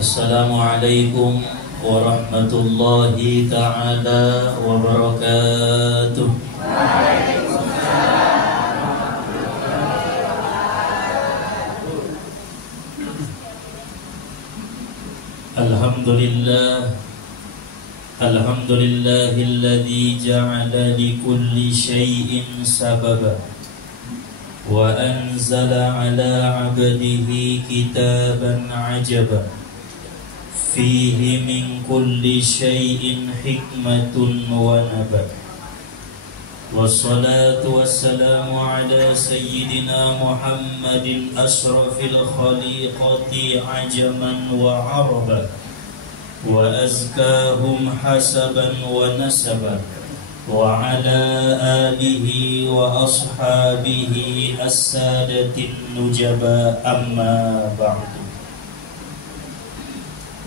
Assalamualaikum warahmatullahi ta'ala wabarakatuh. Alhamdulillahilladzi ja'ala likulli syai'in sababa wa anzala ala 'abdihi kitaban 'ajaba fihi min kulli syai'in hikmatun wa nabat. Wassalatu wassalamu ala sayyidina Muhammadin asrafil khaliqati ajaman wa araba wa azkahum hasaban wa nasaban wa ala alihi wa ashabihi as-sadatin nujaba amma ba'du.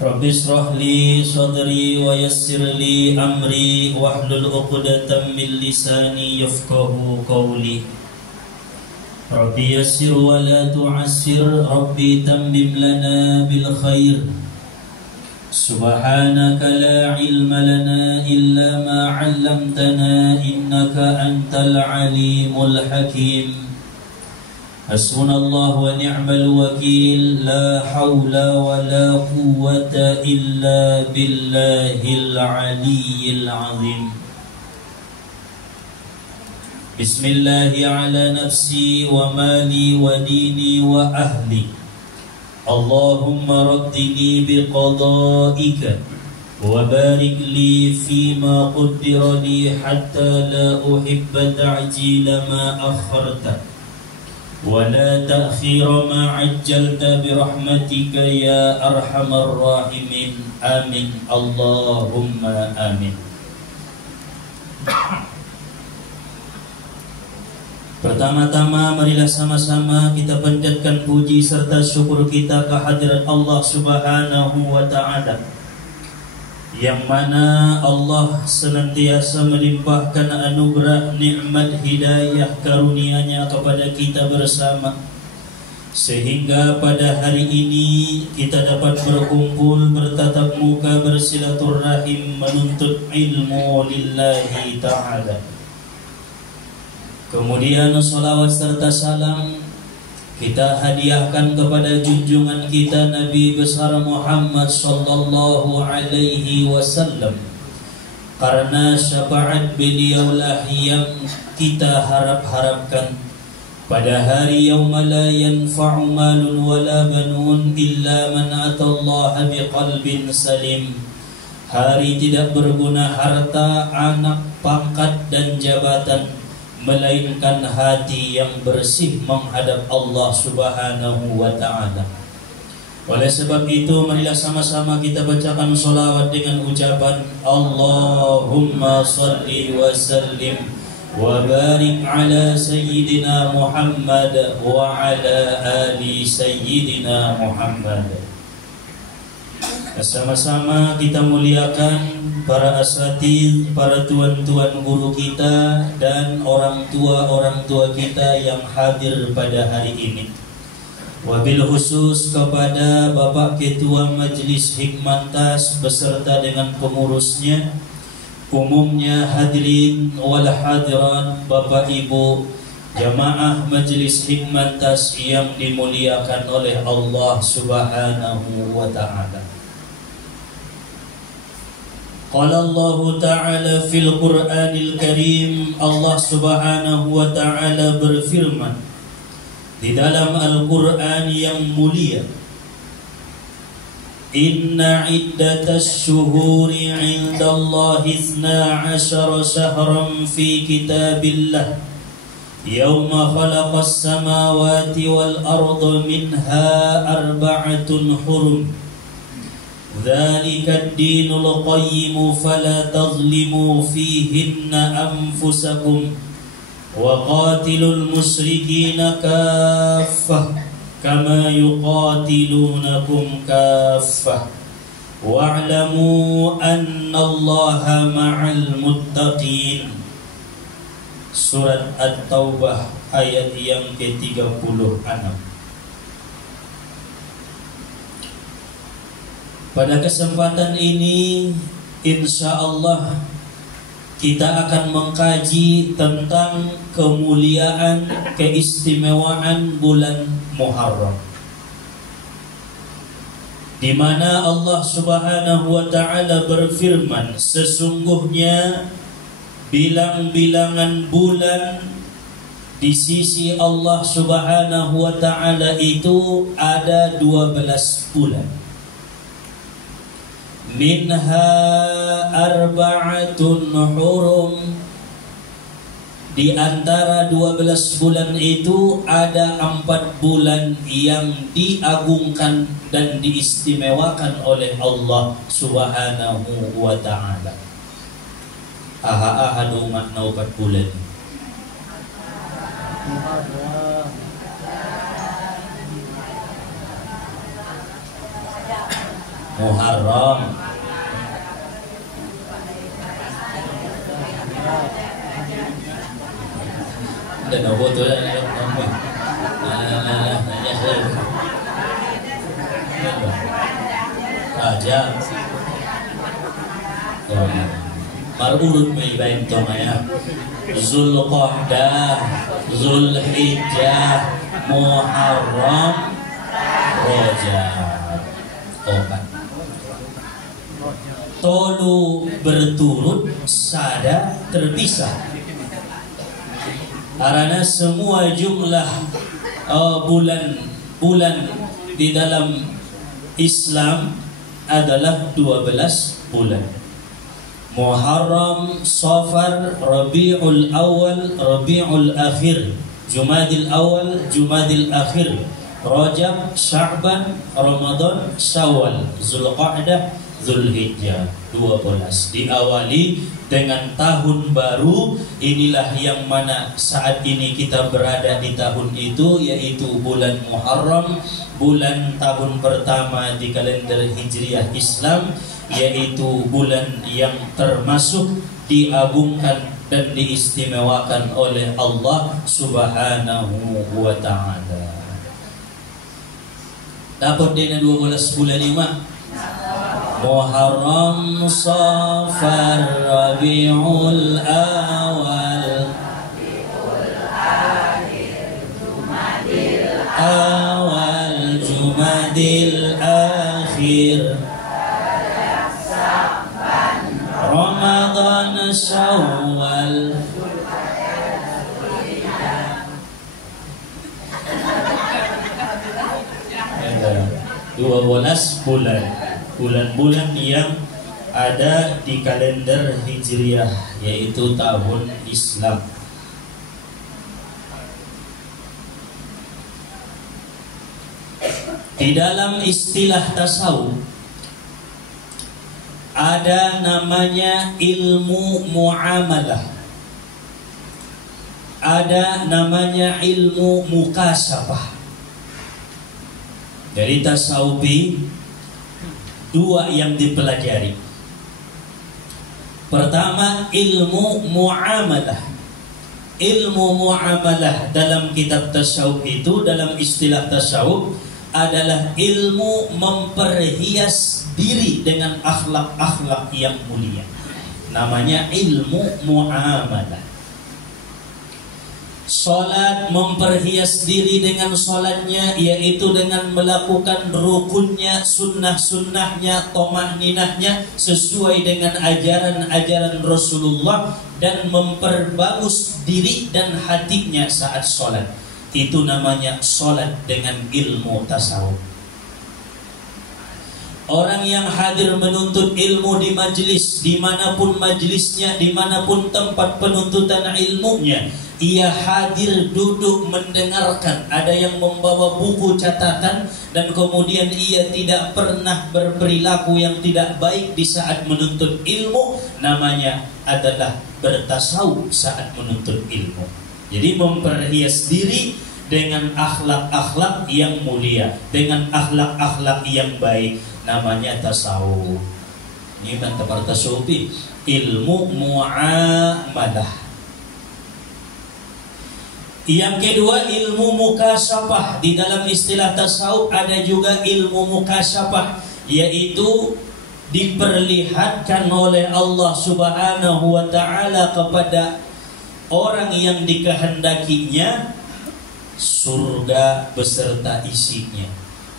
Rabbi shrah li sadri wa yassir li amri wahlul 'uqdatam min lisani yafqahu qawli. Rabbi yassir wa la tu'assir, Rabbi tammim lana bil khair. Subhanaka la ilma lana illa ma 'allamtana innaka antal alimul hakim. Hasbunallahu wa ni'mal wakil, la hawla wa la quwwata illa billahil aliyyil azim. Bismillahi ala nafsi wa mali wa dini wa ahli. Allahumma raddini biqada'ika wa barik li fima qaddara li hatta la uhibba ta'jila ma akharta wa la ta'khira ma 'ajjalta bi rahmatika ya arhamar rahimin. Amin. Allahumma amin. Pertama-tama marilah sama-sama kita panjatkan puji serta syukur kita kehadirat Allah Subhanahu wa ta'ala, yang mana Allah senantiasa melimpahkan anugerah nikmat hidayah karunia-Nya kepada kita bersama, sehingga pada hari ini kita dapat berkumpul, bertatap muka, bersilaturahim, menuntut ilmu lillahi ta'ala. Kemudian salawat serta salam kita hadiahkan kepada junjungan kita Nabi besar Muhammad sallallahu alaihi wasallam, karena syafaat beliaulah yang kita harap-harapkan pada hari yauma la yanfa'u malun wala banun illa man atallaha biqalbin salim. Hari tidak berguna harta, anak, pangkat dan jabatan, melainkan hati yang bersih menghadap Allah Subhanahu wa ta'ala. Oleh sebab itu marilah sama-sama kita bacakan sholawat dengan ucapan Allahumma salli wa sallim wa barik ala sayyidina Muhammad wa ala ali sayyidina Muhammad. Sama-sama kita muliakan para asatidz, para tuan-tuan guru kita, dan orang tua kita yang hadir pada hari ini. Wabil khusus kepada Bapak Ketua Majelis Hikmantas beserta dengan pengurusnya, umumnya hadirin wal hadirat, Bapak Ibu jamaah Majelis Hikmantas yang dimuliakan oleh Allah Subhanahu wa ta'ala. Qala Allah Ta'ala fil Qur'anil Karim, Allah Subhanahu wa ta'ala berfirman di dalam Al-Qur'an yang mulia, Inna iddatas syuhuri 'indallahi 12 syahran fi kitabillah yawma khalaqas samawati wal arda minha arba'atun hurum. Dzalika ad-dinul qayyim fala tadhlimu fihinna anfusakum wa qatilul musyrikina kaffah kama yuqatilunakum kaffah wa'lamu annallaha ma'al muttaqin. Surat At-Taubah ayat yang ke-36. Pada kesempatan ini insya Allah kita akan mengkaji tentang kemuliaan, keistimewaan bulan Muharram, di mana Allah Subhanahu wa taala berfirman, sesungguhnya bilang-bilangan bulan di sisi Allah Subhanahu wa taala itu ada 12 bulan. Minha arba'atun hurum, di antara 12 bulan itu ada 4 bulan yang diagungkan dan diistimewakan oleh Allah Subhanahu wa taala. Aha makna 4 bulan. Muharram, dan apa tu lah nama? Nanya saya. Rajab. Marurut may bain to maya. Zulqa'dah, Zulhijjah, Muharram, Rajab. Opat. Tolu berturut, sada terpisah. Karena semua jumlah bulan di dalam Islam adalah 12 bulan. Muharram, Safar, Rabiul Awal, Rabiul Akhir, Jumadil Awal, Jumadil Akhir, Rajab, Sya'ban, Ramadan, Syawal, Zulqa'dah, Zulhijjah. 12 diawali dengan tahun baru. Inilah yang mana saat ini kita berada di tahun itu, yaitu bulan Muharram, bulan tahun pertama di kalender Hijriah Islam, yaitu bulan yang termasuk diagungkan dan diistimewakan oleh Allah Subhanahu wa taala. Dapat dina 12 bulan lima. Muharram, Safar, Rabiul Awal, Jumadil Akhir, Ramadan, Syawal. Ada 12 bulan yang ada di kalender Hijriah, yaitu tahun Islam. Di dalam istilah tasawuf ada namanya ilmu muamalah, ada namanya ilmu mukasyafah. Dari tasawufi dua yang dipelajari. Pertama, ilmu muamalah. Ilmu muamalah dalam kitab tasawuf itu, dalam istilah tasawuf, adalah ilmu memperhias diri dengan akhlak-akhlak yang mulia. Namanya ilmu muamalah. Salat, memperhias diri dengan salatnya, yaitu dengan melakukan rukunnya, sunnah-sunnahnya, toma'ninahnya sesuai dengan ajaran-ajaran Rasulullah, dan memperbagus diri dan hatinya saat salat. Itu namanya salat dengan ilmu tasawuf. Orang yang hadir menuntut ilmu di majlis, dimanapun majlisnya, dimanapun tempat penuntutan ilmunya, ia hadir duduk mendengarkan. Ada yang membawa buku catatan, dan kemudian ia tidak pernah berperilaku yang tidak baik di saat menuntut ilmu. Namanya adalah bertasawuf saat menuntut ilmu. Jadi memperhias diri dengan akhlak-akhlak yang mulia, dengan akhlak-akhlak yang baik, namanya tasawuf. Ini kan tempat tasawufi, ilmu muamalah. Yang kedua, ilmu mukasyafah. Di dalam istilah tasawuf ada juga ilmu mukasyafah, yaitu diperlihatkan oleh Allah Subhanahu wa ta'ala kepada orang yang dikehendakinya surga beserta isinya,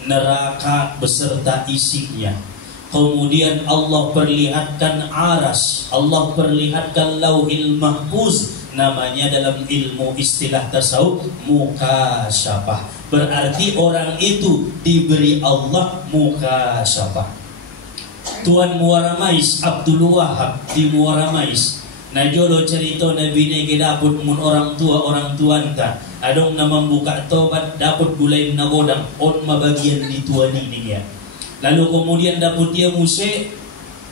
neraka beserta isinya. Kemudian Allah perlihatkan aras, Allah perlihatkan lauhil mahfuz, namanya dalam ilmu istilah tasawuf mukasyafah. Berarti orang itu diberi Allah mukasyafah. Tuan Muara Mais Abdul Wahab di Muara Mais najolo cerita Nabi ni daput mun orang tuan ka adong na membuka tobat dapat gulain na godang on mabagian di tuan ini ya. Lalu kemudian dapat dia muse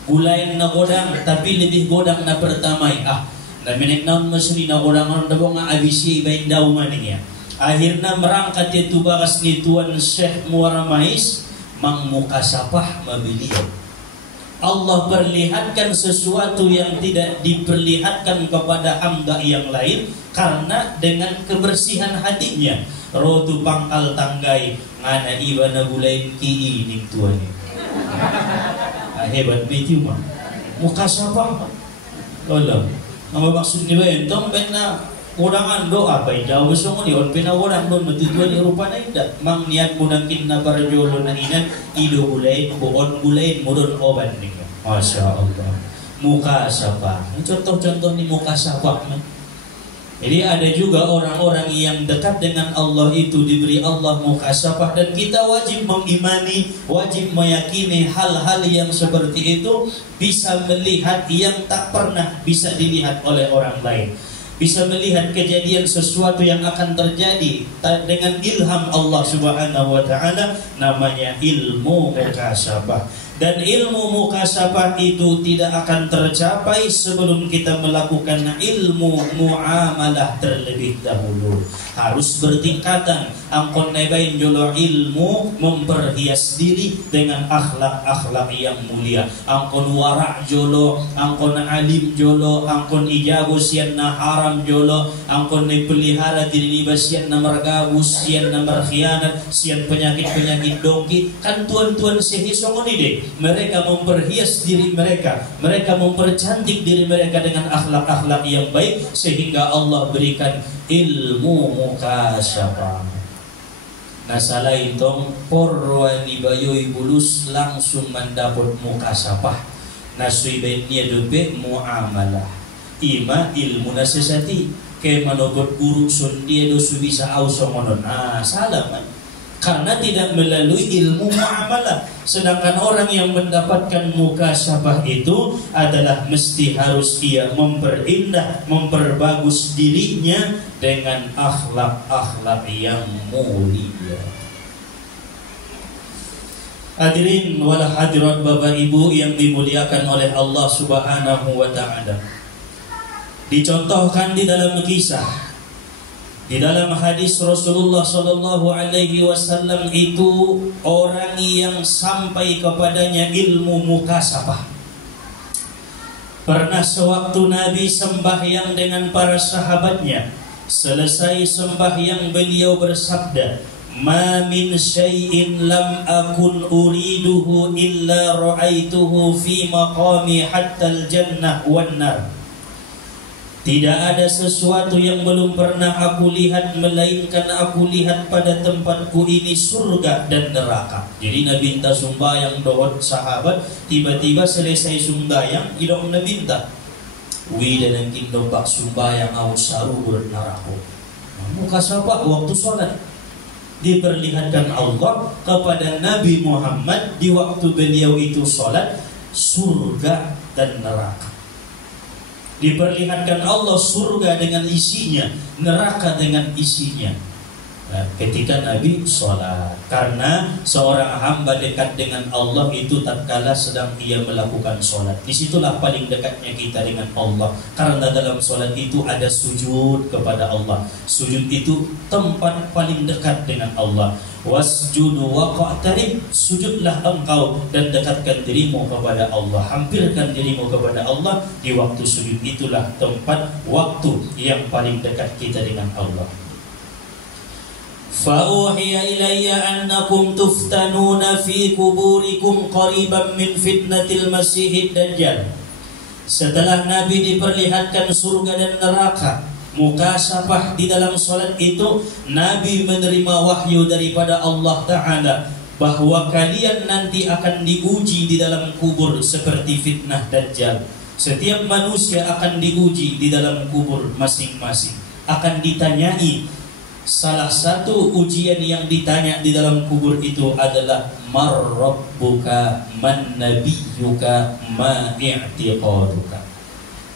gulain na godang tapi lebih godang na pertamai na minik naon masuri na godang on dabong nga abisi bain daw maning ya. Akhirnya merangkat itu bakas ni tuan Syekh Muara Mais mang mukasyafah mabilio. Allah perlihatkan sesuatu yang tidak diperlihatkan kepada hamba yang lain karena dengan kebersihan hatinya. Rotu pangkal tanggai ngana ibana bulain ki ini tuanya. Hebat betul mah. Mukasyafah. Tolong. Apa maksudnya entong bena udangan doa apa jauh besok ni on pina orang don tujuan rupa na indah mang niat munangkin na parjolo na inan ido bulain buon bulain mudon oban ni. Masya Allah. Mukasyafah. Ini contoh-contoh ni mukasyafah. Jadi ada juga orang-orang yang dekat dengan Allah itu diberi Allah mukasyafah, dan kita wajib mengimani, wajib meyakini hal-hal yang seperti itu bisa melihat yang tak pernah bisa dilihat oleh orang lain. Bisa melihat kejadian sesuatu yang akan terjadi dengan ilham Allah Subhanahu wa ta'ala, namanya ilmu mukasyafah. Dan ilmu mukasyafah itu tidak akan tercapai sebelum kita melakukan ilmu muamalah terlebih dahulu. Harus bertingkatan. Angkon nebain jolo ilmu memperhias diri dengan akhlak-akhlak yang mulia. Angkon warak jolo, angkon alim jolo, angkon ijabu sian na haram jolo, angkon ne pelihara diri basian na margabus, sian na markhianat, sian penyakit-penyakit dongki. Kan tuan-tuan sehisong ini deh. Mereka memperhias diri mereka, mereka mempercantik diri mereka dengan akhlak-akhlak yang baik, sehingga Allah berikan ilmu mukasyafah. Nah salah itong porwani bayoy bulus langsung mendapat mukasyafah. Nasui baitnya dobe muamalah. Ima ilmu nasesati ke manogot guru sundia dosu bisa ausomonon. Salah man. Karena tidak melalui ilmu muamalah. Sedangkan orang yang mendapatkan mukasyafah itu adalah mesti harus ia memperindah, memperbagus dirinya dengan akhlak-akhlak yang mulia. Hadirin wal hadirat Bapak Ibu yang dimuliakan oleh Allah Subhanahu wa ta'ala. Dicontohkan di dalam kisah, di dalam hadis Rasulullah sallallahu alaihi wasallam itu orang yang sampai kepadanya ilmu mukasyafah. Pernah sewaktu Nabi sembahyang dengan para sahabatnya, selesai sembahyang beliau bersabda, "Ma min syai'in lam akun uriduhu illa ra'aituhu fi maqami hatta al-jannah wan nar." Tidak ada sesuatu yang belum pernah aku lihat melainkan aku lihat pada tempatku ini surga dan neraka. Jadi Nabi minta sumbayang dohot sahabat, tiba-tiba selesai sumbayang idong Nabi minta wida nang kindombak sumbayang au sarubur neraka. Mukasyafah waktu sholat diperlihatkan Allah kepada Nabi Muhammad di waktu beliau itu sholat, surga dan neraka. Diperlihatkan Allah surga dengan isinya, neraka dengan isinya. Nah, ketika Nabi sholat, karena seorang hamba dekat dengan Allah itu tatkala sedang ia melakukan sholat. Disitulah paling dekatnya kita dengan Allah. Karena dalam sholat itu ada sujud kepada Allah. Sujud itu tempat paling dekat dengan Allah. Wasjudu waqtarib, sujudlah engkau dan dekatkan dirimu kepada Allah, hampirkan dirimu kepada Allah. Di waktu sujud itulah tempat waktu yang paling dekat kita dengan Allah. Fauhiya ilayya annakum tuftanuna fi kuburikum qariban min fitnatil masihid dajjal. Setelah Nabi diperlihatkan surga dan neraka, mukasafah di dalam salat itu, Nabi menerima wahyu daripada Allah Ta'ala bahwa kalian nanti akan diuji di dalam kubur seperti fitnah dajjal. Setiap manusia akan diuji di dalam kubur masing-masing, akan ditanyai. Salah satu ujian yang ditanya di dalam kubur itu adalah mar rabbuka man nabiyyuka ma i'tiqaduka.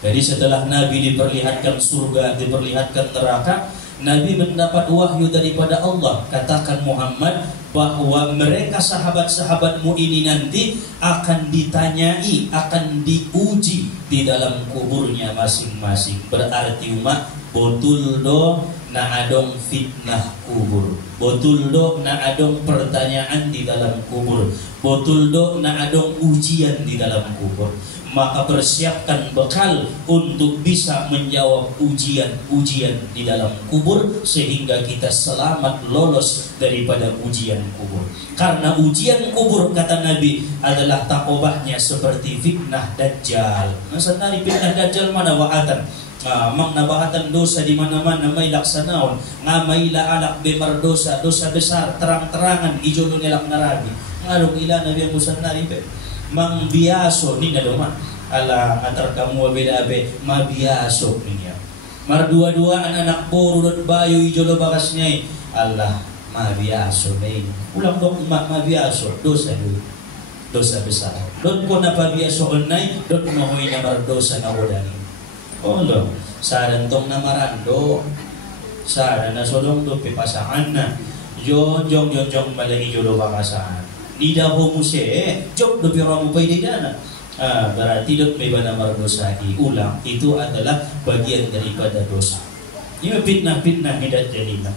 Jadi setelah Nabi diperlihatkan surga, diperlihatkan neraka, Nabi mendapat wahyu daripada Allah. Katakan Muhammad bahwa mereka sahabat-sahabatmu ini nanti akan ditanyai, akan diuji di dalam kuburnya masing-masing. Berarti umat betul do na adong fitnah kubur, betul do na adong pertanyaan di dalam kubur, betul do na adong ujian di dalam kubur. Maka persiapkan bekal untuk bisa menjawab ujian-ujian di dalam kubur, sehingga kita selamat lolos daripada ujian kubur. Karena ujian kubur, kata Nabi, adalah takobahnya seperti fitnah dajjal. Nasari fitnah dajjal mana wa'atan? Mang nabahatan dosa di mana-mana may laksanaon nga may laalak bemar dosa besar terang-terangan ijo nilak narabi ngarong ila nabi ang usan naribe mang biaso ni nadoma ala antar kamu abe-abe mabiaso niya mardua-duaan anak borudot bayo ijo lo bakas niya Allah mabiaso na ulang dok mabiaso dosa besar dot ko na pabiaso onay dot mahoy na mardosa na wadani. Oh lo, saran tong namarando, saran na solong do pipasangan na, jong malagi jolo bakasan. Nida homuse, jok do piramu pay dana. Berarti dot may banamar dosa ulang itu adalah bagian daripada dosa. Ini fitnah hidat jadinya.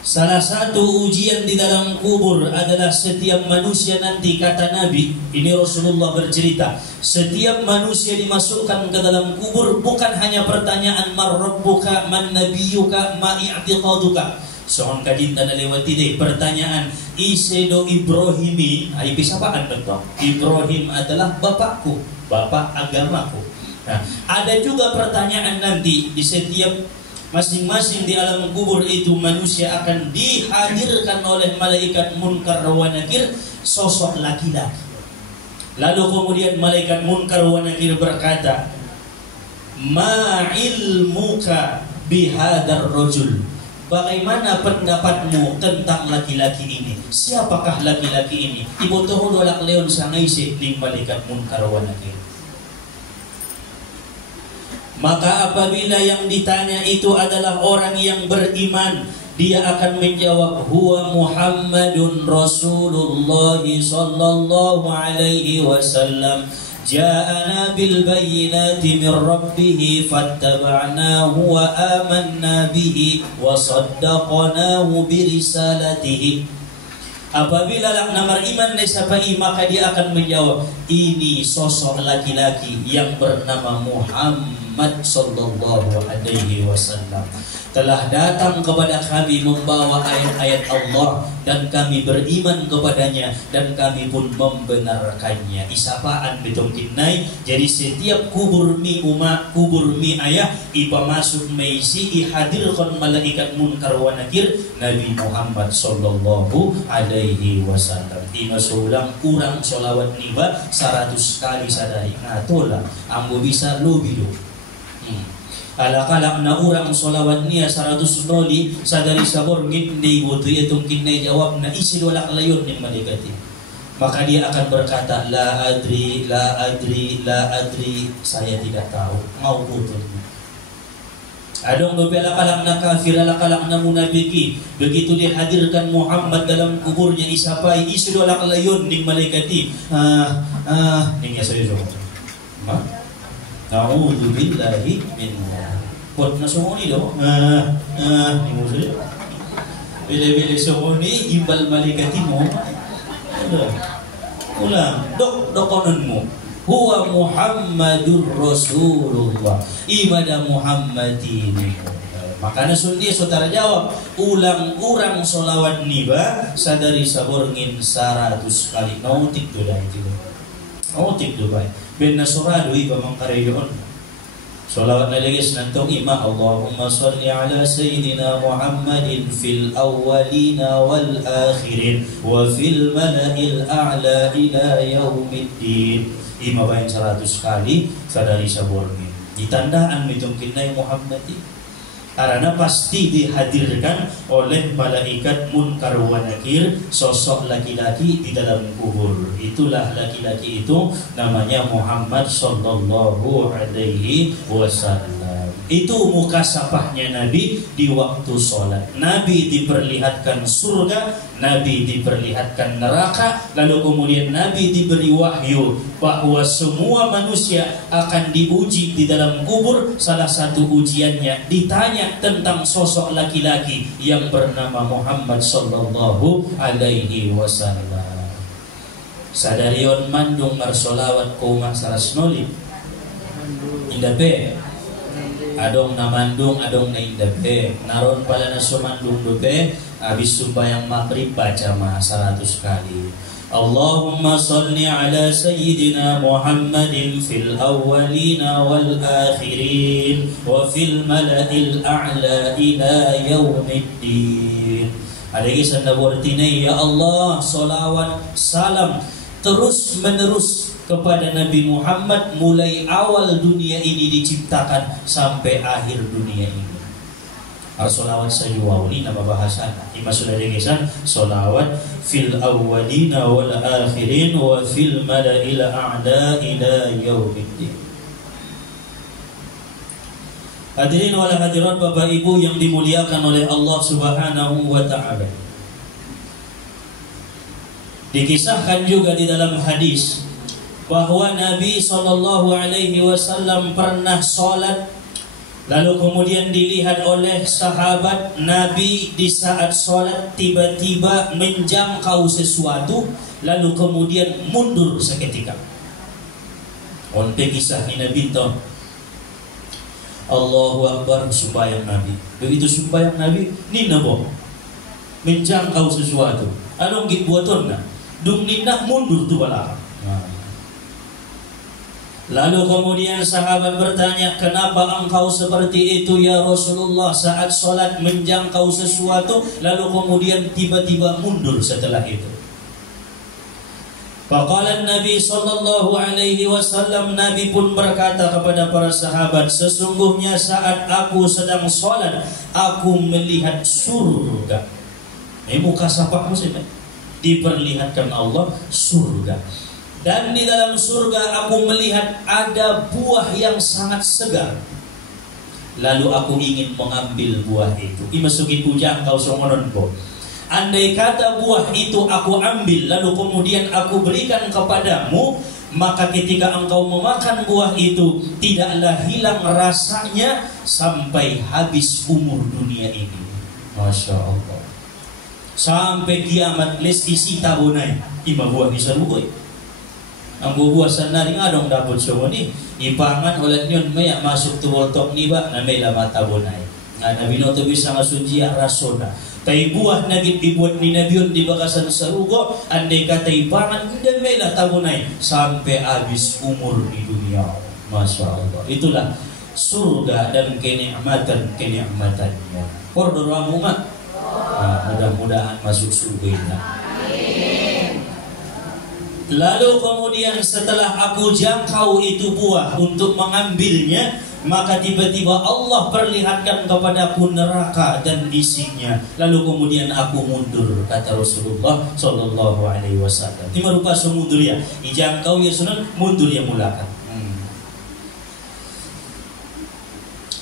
Salah satu ujian di dalam kubur adalah setiap manusia nanti, kata Nabi, ini Rasulullah bercerita, setiap manusia dimasukkan ke dalam kubur bukan hanya pertanyaan mar rabbuka man nabiyyuka ma i'tiqaduka. Soon kadinta na lewati deh pertanyaan isedo Ibrahimi, ay pisapaan betul. Ibrahim adalah bapakku, bapak agamaku. Nah, ada juga pertanyaan nanti di setiap masing-masing di alam kubur itu manusia akan dihadirkan oleh malaikat munkar wa nakir sosok laki-laki. Lalu kemudian malaikat munkar wa nakir berkata, "Ma ilmuka bihadar rajul?" Bagaimana pendapatmu tentang laki-laki ini? Siapakah laki-laki ini? Ibu toh dolak leon sangaisi ning malaikat munkar wa nakir. Maka apabila yang ditanya itu adalah orang yang beriman, dia akan menjawab, huwa Muhammadun Rasulullah sallallahu alaihi wasallam ja'ana bil bayyinati min rabbih fattaba'nahu wa amanna bihi wa saddaqnahu bi risalatihi. Apabila namar iman disapai, maka dia akan menjawab, ini sosok laki-laki yang bernama Muhammad sallallahu alaihi wasallam telah datang kepada kami membawa ayat-ayat Allah dan kami beriman kepadanya dan kami pun membenarkannya. Isapaan betong kinay. Jadi setiap kubur mi umat, kubur mi ayah, ipa masuk meisi ihadirkan malaikat munkar wa nakir Nabi Muhammad sallallahu alaihi wasallam. Dimasulang kurang solawat niba 100 kali sadari. Ngatola ambo bisa lubi do. Kalak-kalak na urang solawat niya 100 noli sadari sabor ngindi buto itong kinay jawab na isidolak layon ng malikati. Maka dia akan berkata, la adri, saya tidak tahu. Mau buto. Adong dobe alak-alak na kafir, alak-alak na munafiki. Begitu dihadirkan Muhammad dalam kuburnya, isapai isidolak layon ng malikati. Ningya serius. Na'udzu billahi min pot na sumuni do. Imusul. Bile-bile sumuni imbal malikati mo. Ulang, dokonon mo. Huwa Muhammadur Rasulullah. Imada Muhammadin. Makanya dia saudara jawab, ulang urang solawat niba sadari saborngin 100 kali. Nautik tu dah itu. Nautik tu baik. Ben nasorado iba mangkareyon. Solawat nalagis nantong ima Allahumma salli ala sayyidina Muhammadin fil awwalina wal akhirin wa fil mala'il a'la ila yaumiddin. Ima bayan 100 kali sadari saborngin. Ditandaan mitong kinay Muhammad karena pasti dihadirkan oleh malaikat munkar wa nakir, sosok laki-laki di dalam kubur. Itulah laki-laki itu namanya Muhammad sallallahu alaihi wasallam. Itu mukasafahnya Nabi di waktu sholat. Nabi diperlihatkan surga, Nabi diperlihatkan neraka, lalu kemudian Nabi diberi wahyu bahwa semua manusia akan diuji di dalam kubur. Salah satu ujiannya ditanya tentang sosok laki-laki yang bernama Muhammad sallallahu alaihi wasallam. Sadarion mandung marsolawat koma sarasnoli indape adong na mandung adong na indape naron pala na sumandung dope habis sembahyang maghrib baca 100 kali. Allahumma salli ala sayyidina Muhammadin fil awwalina wal akhirin wa fil mala'il a'la ila yaumiddin. Ada kisah nabortine, ya Allah, salawat salam terus menerus kepada Nabi Muhammad mulai awal dunia ini diciptakan sampai akhir dunia ini. Solawat sayuwawli nama bahasa ima sudah dikisan solawat fil awwalina wal akhirin wa fil mala'il a'la ila yaumiddin. Hadirin wal hadirat Bapak Ibu yang dimuliakan oleh Allah Subhanahu wa taala. Dikisahkan juga di dalam hadis bahwa Nabi sallallahu alaihi wasallam pernah salat. Lalu kemudian dilihat oleh sahabat Nabi di saat sholat tiba-tiba menjangkau sesuatu, lalu kemudian mundur seketika. Onte kisah ni Nabi itu. Allahu Akbar sembahyang Nabi. Begitu sembahyang Nabi, ni nabo menjangkau sesuatu. Along gibuaton na, dung nindak mundur tu bala. Lalu kemudian sahabat bertanya, kenapa engkau seperti itu ya Rasulullah saat sholat menjangkau sesuatu lalu kemudian tiba-tiba mundur setelah itu. Faqala Nabi sallallahu alaihi wasallam, Nabi pun berkata kepada para sahabat, sesungguhnya saat aku sedang sholat aku melihat surga. Ini muka sapa muslim diperlihatkan Allah surga. Dan di dalam surga aku melihat ada buah yang sangat segar. Lalu aku ingin mengambil buah itu. Imasuki pujang kau songonon ko. Andai kata buah itu aku ambil lalu kemudian aku berikan kepadamu, maka ketika engkau memakan buah itu tidaklah hilang rasanya sampai habis umur dunia ini. Masya Allah. Sampai kiamat lesti sita bonai. Ima buah ni sarugoi. Ang bubuasan na rin adong dapat siya ni ipangan ulit yun maya masuk tuwaltok ni ba na may lamata bonay nga na binoto bisa nga sunjiya rasona kay buah naging dibuat ni Nabi yun di bakasan sa rugo andai kata ipangan hindi may lata bonay sampai habis umur di dunia. Masya Allah. Itulah surga dan kenikmatannya. Pordoro nga mudah-mudahan masuk surga ini. Lalu kemudian setelah aku jangkau itu buah untuk mengambilnya, maka tiba-tiba Allah perlihatkan kepadaku neraka dan isinya. Lalu kemudian aku mundur, kata Rasulullah sallallahu alaihi wasallam. Ini merupakan semundur ya. Dijangkau ya sunan, mundur ya mulakan.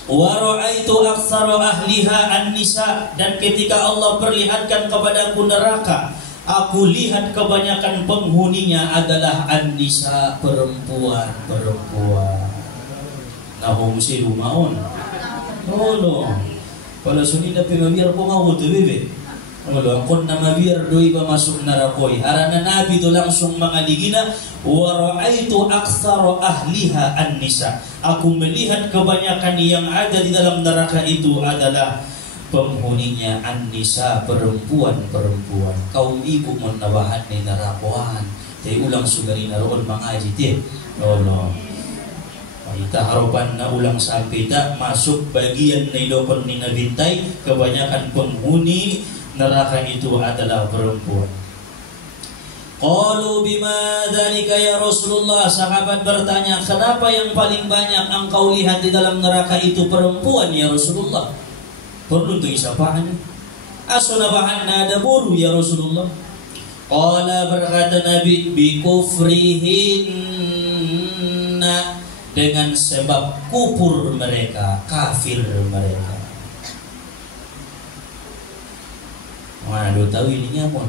Wa ra'aitu aktsara ahliha an-nisa, dan ketika Allah perlihatkan kepadaku neraka, aku lihat kebanyakan penghuninya adalah an-nisa, perempuan. Nahum si rumaon. Oh no. Kalau suni dapat membiar po mau tu bebe. Wala kon na mabir doi ba masuk narakoi. Harana Nabi itu langsung mengadigina wa ra'aitu aktsara ahliha an-nisa. Aku melihat kebanyakan yang ada di dalam neraka itu adalah penghuninya an-nisa, perempuan-perempuan. Kaum ibu menabahan ni narakuan. Jadi ulang sugari naroon mengaji teh. Allah. Kita harapan na ulang sampai tak masuk bagian na idokon ni nabintay, kebanyakan penghuni neraka itu adalah perempuan. Qalu bima dzalika ya Rasulullah. Sahabat bertanya, kenapa yang paling banyak engkau lihat di dalam neraka itu perempuan ya Rasulullah? Perlu untuk isapaan. Asuna bahanna ada buru ya Rasulullah. Qala berkata Nabi, bi kufrihinna, dengan sebab kufur mereka, kafir mereka. Waduh, tahu ini nyamun.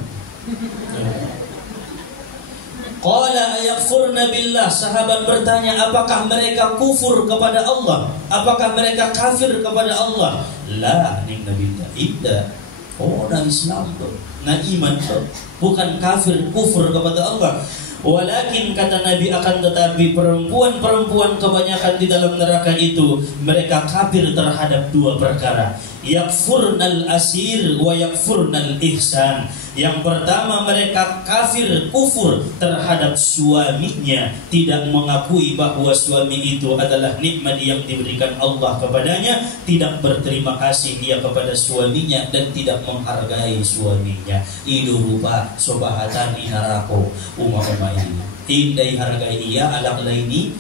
Qala ayakfurna billah. Sahabat bertanya, apakah mereka kufur kepada Allah? Apakah mereka kafir kepada Allah? La, ini Nabi tidak. Oh, orang Islam tuh, nah iman tuh, bukan kafir, kufur kepada Allah. Walakin kata Nabi, akan tetapi perempuan-perempuan kebanyakan di dalam neraka itu mereka kafir terhadap dua perkara. Yakfurnal asir wa yakfurnal ihsan. Yang pertama, mereka kafir, kufur terhadap suaminya, tidak mengakui bahwa suami itu adalah nikmat yang diberikan Allah kepadanya, tidak berterima kasih dia kepada suaminya dan tidak menghargai suaminya. Itu rupa sobahatan inarako umma-umma ini. Tidak hargai ia alak laini.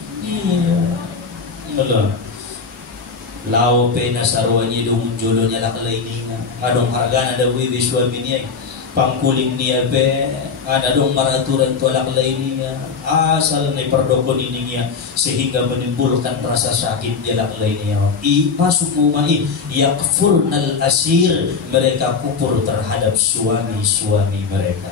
Betul. Lau pena sarwanya dong jolonya lak laini. Adong harga ada wiwi suaminya. Pangkuling niya be ada dong maraturan tolak lainnya asal ni perdokon ininya sehingga menimbulkan rasa sakit dia lak lainnya. Masuk umai yakfurnal asir, mereka kufur terhadap suami-suami mereka.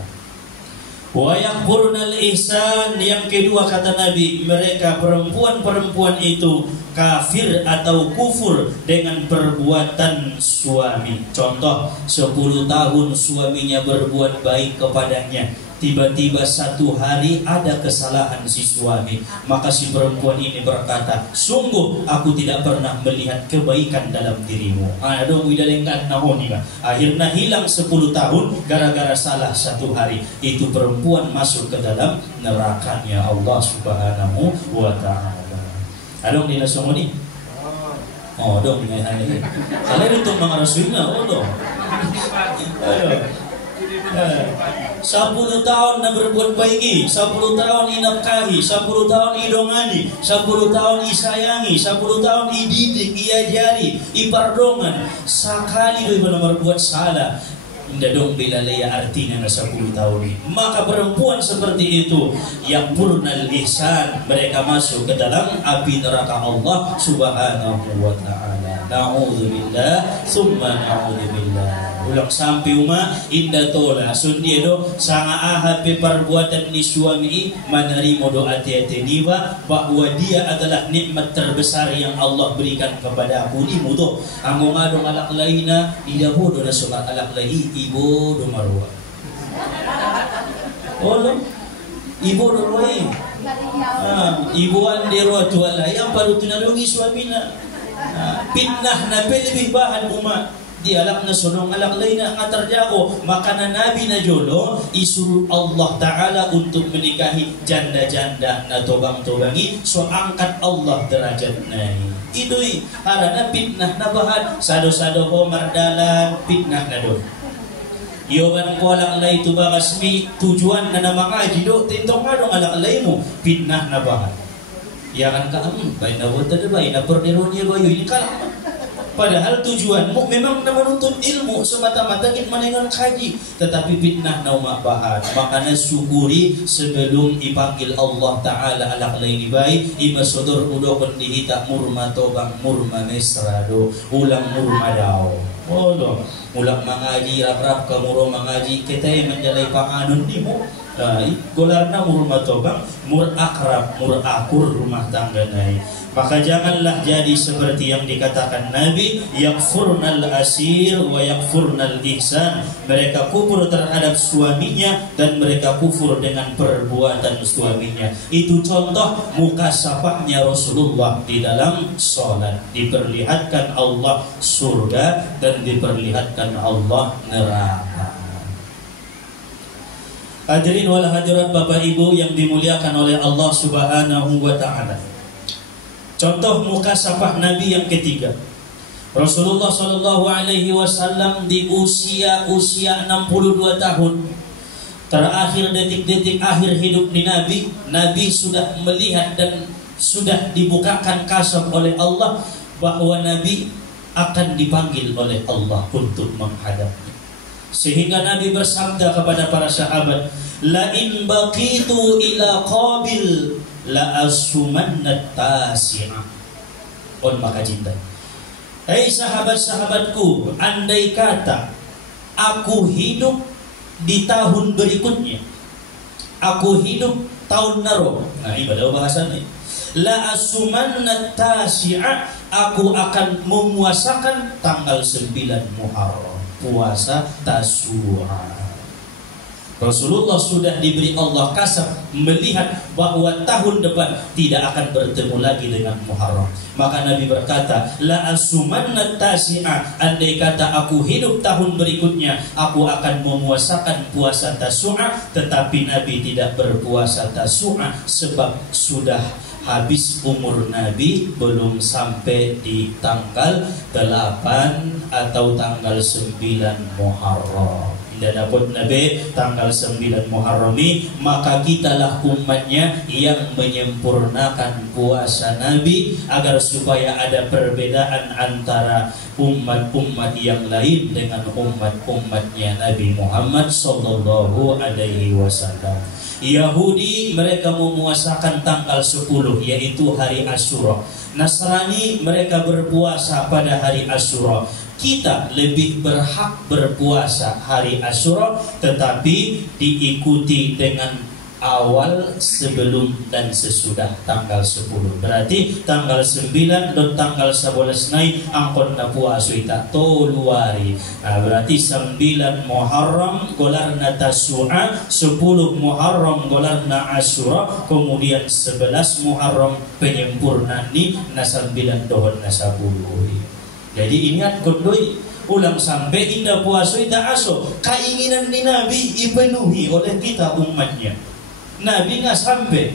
Wa yakfurnal ihsan, yang kedua kata Nabi, mereka perempuan-perempuan itu kafir atau kufur dengan perbuatan suami. Contoh, 10 tahun suaminya berbuat baik kepadanya, tiba-tiba satu hari ada kesalahan si suami, maka si perempuan ini berkata, sungguh aku tidak pernah melihat kebaikan dalam dirimu. Akhirnya hilang 10 tahun gara-gara salah satu hari. Itu perempuan masuk ke dalam nerakanya Allah Subhanahu wa ta'ala. Adong nila semua ni? Oh, dong ni hari. Kalian itu mengarasuinya, oh dong. 10 tahun na berbuat baiki, 10 tahun inapkahi, 10 tahun idongani, 10 tahun isayangi, 10 tahun ididik, iajari, ipardongan. Sekali dia berbuat salah, indah dong belalaya artinya na 10 tahun ini. Maka perempuan seperti itu yang purnal ihsan, mereka masuk ke dalam api neraka Allah Subhanahu wa ta'ala. Na'udzubillah summa na'udzubillah. Ulang sampai uma indah tola sundi do sanga ahad perbuatan ni suami menerima doa tiati niwa bahwa dia adalah nikmat terbesar yang Allah berikan kepada aku ni mudo anggo ngadong alak laina ida bodo na sumat alak lahi ibo do marwa. Oh ibo do roy. Ibu andero tuala yang baru tunalungi suamina. Fitnah na lebih bahan umat di alak na sunong alak lain na ngatarjago, maka na Nabi na jolo isuruh Allah Ta'ala untuk menikahi janda-janda na tobang-tobangi, so angkat Allah derajat na idoy harana fitnah na bahan sado-sado ko mardalan fitnah na doon. Yoban ko alak lay itu bakasmi tujuan na namakaji do tintong adong alak lay mo fitnah na bahan. Ya kan kamu baik na wata de baik na pernironya bayu ini kan. Padahal tujuanmu memang menuntut ilmu semata-mata kita mendengar kaji, tetapi fitnah naumak bahan. Makanya syukuri sebelum dipanggil Allah Ta'ala alak laini baik ima sodor udokon dihita murma tobang murma mesrado ulang murma dao. Oh loh, ulang mengaji rap-rap kamu mengaji kita yang menjalai panganun ni mo golarna mur matobang, mur akrab, mur akur rumah tangga nai. Maka janganlah jadi seperti yang dikatakan Nabi, yakfurnal asir wa yakfurnal ihsan. Mereka kufur terhadap suaminya dan mereka kufur dengan perbuatan suaminya. Itu contoh mukasafahnya Rasulullah di dalam sholat. Diperlihatkan Allah surga dan diperlihatkan Allah neraka. Hadirin wal hadirat Bapak Ibu yang dimuliakan oleh Allah Subhanahu wa taala. Contoh mukasafah Nabi yang ketiga. Rasulullah sallallahu alaihi wasallam di usia 62 tahun. Terakhir detik-detik akhir hidup di Nabi sudah melihat dan sudah dibukakan kasaf oleh Allah bahwa Nabi akan dipanggil oleh Allah untuk menghadapnya. Sehingga Nabi bersabda kepada para sahabat, la in baqitu ila qabil la asumannat tasi'ah. On maka cinta. Hei sahabat-sahabatku, andai kata aku hidup di tahun berikutnya, aku hidup tahun naro. Nah, ibadah bahasanya. La asumannat tasi'ah, aku akan memuasakan tanggal 9 Muharram, puasa Tasu'a. Rasulullah sudah diberi Allah kasaf melihat bahwa tahun depan tidak akan bertemu lagi dengan Muharram. Maka Nabi berkata, la asumannat tasi'ah, andai kata aku hidup tahun berikutnya, aku akan memuasakan puasa Tasu'a. Tetapi Nabi tidak berpuasa Tasu'a sebab sudah habis umur Nabi, belum sampai di tanggal 8 atau tanggal 9 Muharram. Tidak dapat Nabi tanggal 9 Muharram ini, maka kitalah umatnya yang menyempurnakan puasa Nabi agar supaya ada perbedaan antara umat-umat yang lain dengan umat-umatnya Nabi Muhammad sallallahu alaihi wasallam. Yahudi mereka memuasakan tanggal 10 yaitu hari Asyura. Nasrani mereka berpuasa pada hari Asyura. Kita lebih berhak berpuasa hari Asyura, tetapi diikuti dengan awal, sebelum dan sesudah tanggal 10. Berarti tanggal 9 dan tanggal 11 naik angkon na puasa ita toluari. Nah, berarti 9 Muharram golarna Tasu'a, 10 Muharram golarna Asyura, kemudian 11 Muharram penyempurna ni na 9 dohon na 10. Jadi ingat kondoi ulang sampai indah puasa ita aso keinginan di Nabi dipenuhi oleh kita umatnya. Nabi nggak sampai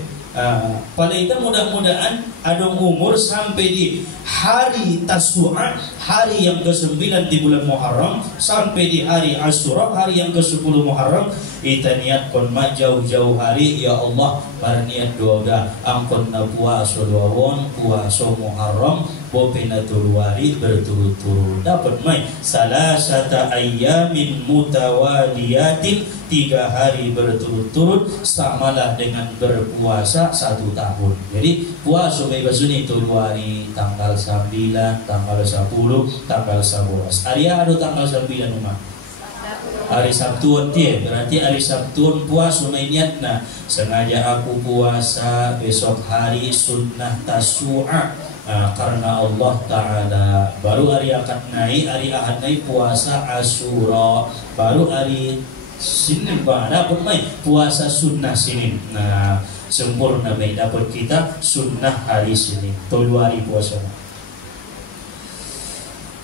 pada itu mudah-mudahan ada umur sampai di hari Tasu'a, hari yang ke-9 di bulan Muharram, sampai di hari Asyura, hari yang ke-10 Muharram. Kita niat kon jauh-jauh hari, ya Allah berniat doa angkon na puasa doawon puasa Muharram bopena tuluari berturut-turut dapat mai salasata ayyamin mutawaliyatin, 3 hari berturut-turut samalah dengan berpuasa 1 tahun. Jadi puasa bebas ini tuluari tanggal 9, tanggal 10, tanggal 11. Hari ada tanggal 9 umat. Hari Sabtu dia berarti hari Sabtu puasa niat. Nah, sengaja aku puasa besok hari sunnah Tasu'a karena Allah Ta'ala. Baru hari akad naik, hari ahad naik puasa Asyura, baru hari Senin dapat main puasa sunnah Senin. Nah, sempurna main dapat kita sunnah hari Senin. 2 hari puasa.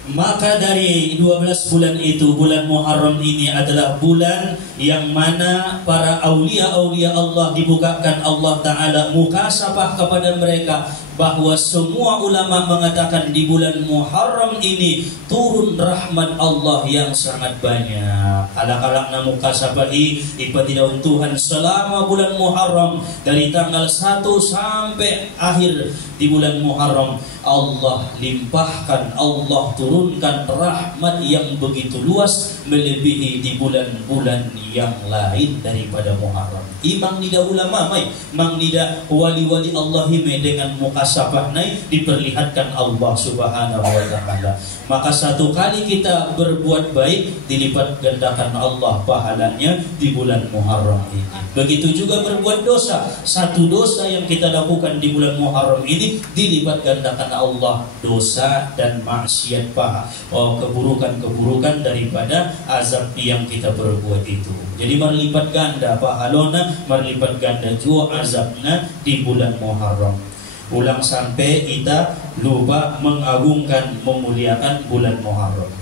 Maka dari 12 bulan itu, bulan Muharram ini adalah bulan yang mana para aulia-aulia Allah dibukakan Allah Ta'ala mukasafah kepada mereka, bahwa semua ulama mengatakan di bulan Muharram ini turun rahmat Allah yang sangat banyak. Alak-alak na mukasafahi ipatidaw Tuhan selama bulan Muharram, dari tanggal 1 sampai akhir di bulan Muharram. Allah limpahkan, Allah turunkan rahmat yang begitu luas, melebihi di bulan-bulan yang lain daripada Muharram. Imang nida ulama mai, mang nida wali-wali Allah hime dengan muka asapah naik diperlihatkan Allah Subhanahu wa taala. Maka satu kali kita berbuat baik dilipat gandakan Allah pahalanya di bulan Muharram ini. Begitu juga berbuat dosa, satu dosa yang kita lakukan di bulan Muharram ini dilipat gandakan Allah dosa dan maksiat keburukan-keburukan daripada azab yang kita berbuat itu. Jadi merlipat ganda pahalona, merlipat ganda juga azabnya di bulan Muharram. Ulang sampai kita lupa mengagungkan, memuliakan bulan Muharram.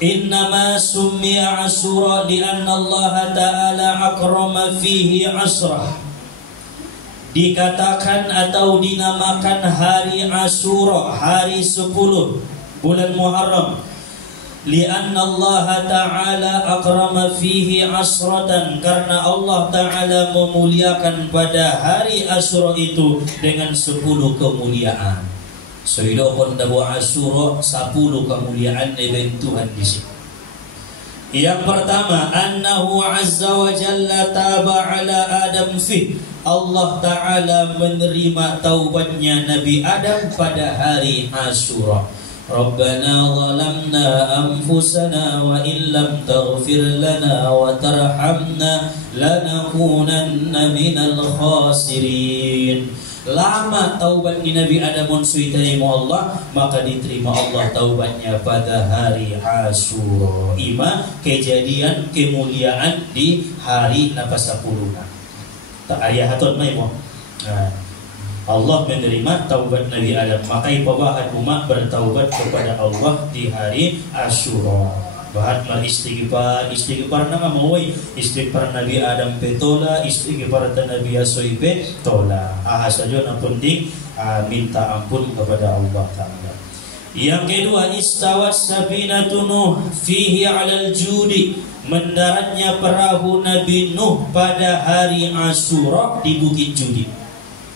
Innama summiya Ashura lianna Allah Ta'ala akrama fihi asrah. Dikatakan atau dinamakan hari Ashura, hari 10 bulan Muharram, lianna Allah Ta'ala akrama fihi asratan, karena Allah Ta'ala memuliakan pada hari Ashura itu dengan 10 kemuliaan. Soilokon dabu Ashura 10 kemuliaan dari Tuhan di sini. Yang pertama, annahu azza wa jalla taba ala Adam fi. Allah Ta'ala menerima taubatnya Nabi Adam pada hari Ashura. Rabbana zalamna anfusana wa illam taghfir lana wa tarhamna lanakunanna minal khasirin. Lama taubat di Nabi Adam diterima Allah, maka diterima Allah taubatnya pada hari Ashura. Ima kejadian kemuliaan di hari nafas 10. Tak ayah hatun mai mo. Allah menerima taubat Nabi Adam, maka ipabahan umat bertaubat kepada Allah di hari Ashura. Bahat istighfar nama mawai istighfar Nabi Adam petola, istighfar Nabi Yasoi petola. Saja na penting minta ampun kepada Allah Ta'ala. Yang kedua, istawat safinatu Nuh fihi 'alal judi. Mendaratnya perahu Nabi Nuh pada hari Ashura di Bukit Judi.